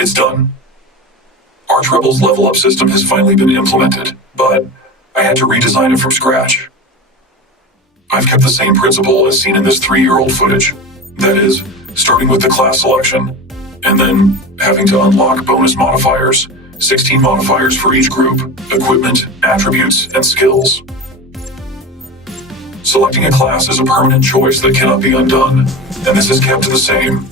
It's done. Archrebel's level-up system has finally been implemented, but I had to redesign it from scratch. I've kept the same principle as seen in this 3-year-old footage. That is, starting with the class selection, and then having to unlock bonus modifiers, 16 modifiers for each group, equipment, attributes, and skills. Selecting a class is a permanent choice that cannot be undone, and this is kept the same.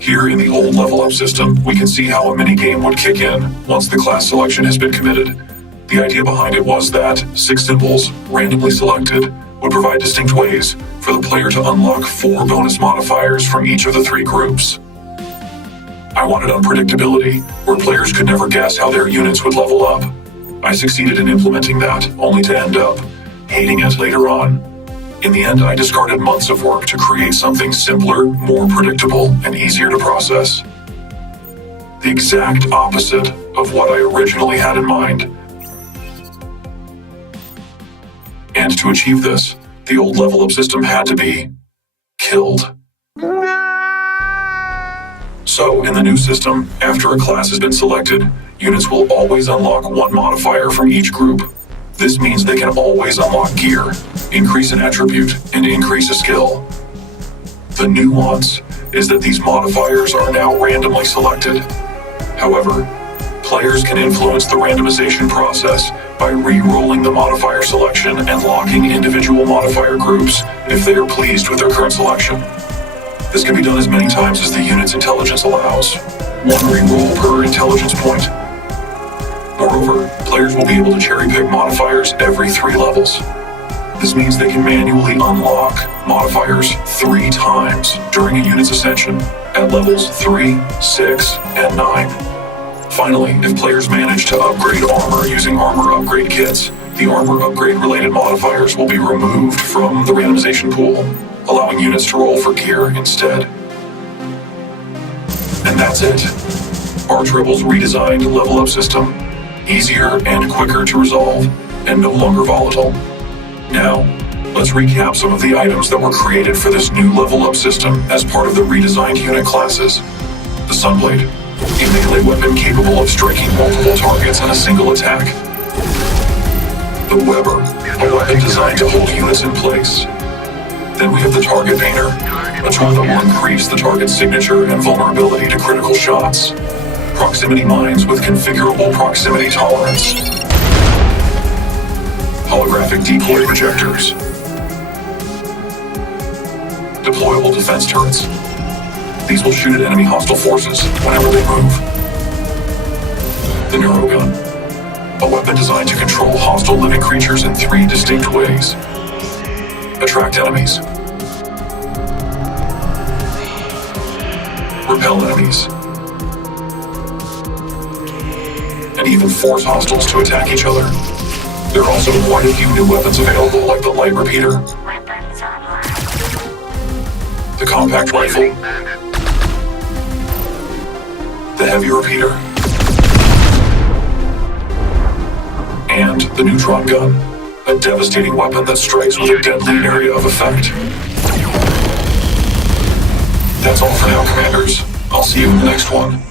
Here in the old level-up system, we can see how a minigame would kick in once the class selection has been committed. The idea behind it was that 6 symbols, randomly selected, would provide distinct ways for the player to unlock 4 bonus modifiers from each of the 3 groups. I wanted unpredictability, where players could never guess how their units would level up. I succeeded in implementing that, only to end up hating it later on. In the end, I discarded months of work to create something simpler, more predictable, and easier to process. The exact opposite of what I originally had in mind. And to achieve this, the old level-up system had to be killed. So, in the new system, after a class has been selected, units will always unlock 1 modifier from each group. This means they can always unlock gear, increase an attribute, and increase a skill. The nuance is that these modifiers are now randomly selected. However, players can influence the randomization process by re-rolling the modifier selection and locking individual modifier groups if they are pleased with their current selection. This can be done as many times as the unit's intelligence allows, 1 re-roll per intelligence point. Moreover, players will be able to cherry-pick modifiers every 3 levels. This means they can manually unlock modifiers 3 times during a unit's ascension at levels 3, 6, and 9. Finally, if players manage to upgrade armor using armor upgrade kits, the armor upgrade-related modifiers will be removed from the randomization pool, allowing units to roll for gear instead. And that's it. Archrebel's redesigned level-up system. Easier and quicker to resolve, and no longer volatile. Now, let's recap some of the items that were created for this new level-up system as part of the redesigned unit classes. The Sunblade, a melee weapon capable of striking multiple targets in a single attack. The Weber, a weapon designed to hold units in place. Then we have the Target Painter, a tool that will increase the target's signature and vulnerability to critical shots. Proximity mines with configurable proximity tolerance. Holographic decoy projectors. Deployable defense turrets. These will shoot at enemy hostile forces whenever they move. The Neurogun, a weapon designed to control hostile living creatures in 3 distinct ways. Attract enemies. Repel enemies. And even force hostiles to attack each other. There are also quite a few new weapons available, like the Light Repeater, the Compact Rifle, the Heavy Repeater, and the Neutron Gun, a devastating weapon that strikes with a deadly area of effect. That's all for now, Commanders. I'll see you in the next one.